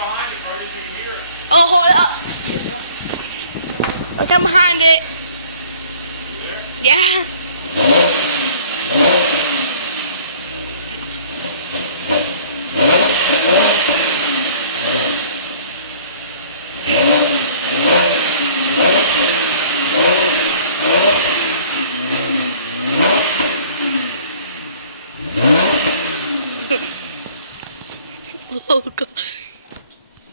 behind it, probably you can hear it. Oh, hold it up. Look, I'm behind it. There? Yeah.